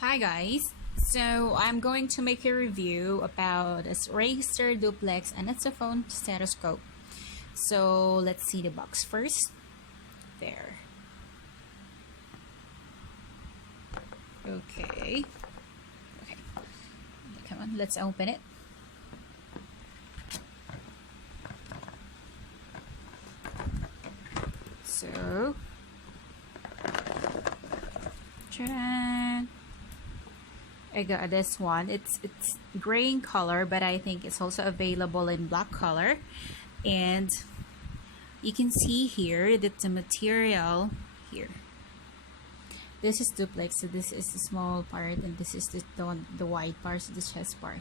Hi guys, so I'm going to make a review about a Riester duplex anestophon stethoscope. So let's see the box first. There. Okay. Come on, let's open it. So, ta-da! I got this one. It's gray in color, but I think it's also available in black color. And you can see here that the material here. This is duplex, so this is the small part, and this is the wide part, so the chest part.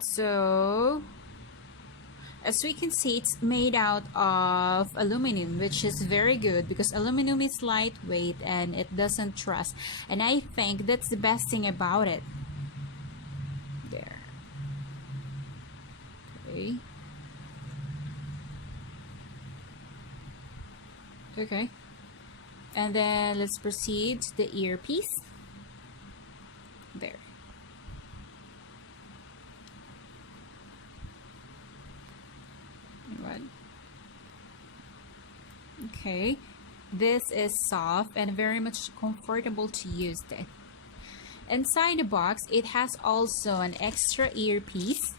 So, as we can see, it's made out of aluminum, which is very good because aluminum is lightweight and it doesn't rust. And I think that's the best thing about it. There. Okay. Okay. And then let's proceed to the earpiece. There. Okay, this is soft and very much comfortable to use it. Inside the box, it has also an extra earpiece.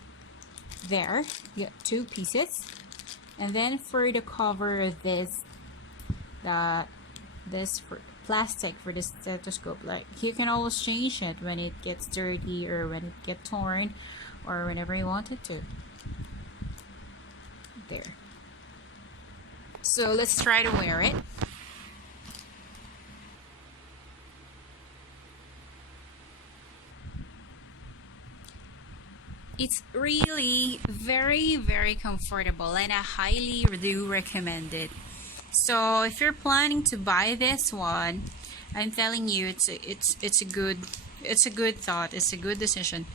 There, you got two pieces. And then for the cover of this for plastic for the stethoscope, like you can always change it when it gets dirty or when it gets torn or whenever you want it to. There. So let's try to wear it. It's really very comfortable and I highly do recommend it. So if you're planning to buy this one, I'm telling you it's a good thought. It's a good decision.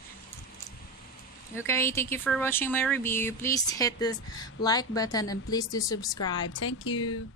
Okay, thank you for watching my review. Please hit the like button and please do subscribe. Thank you.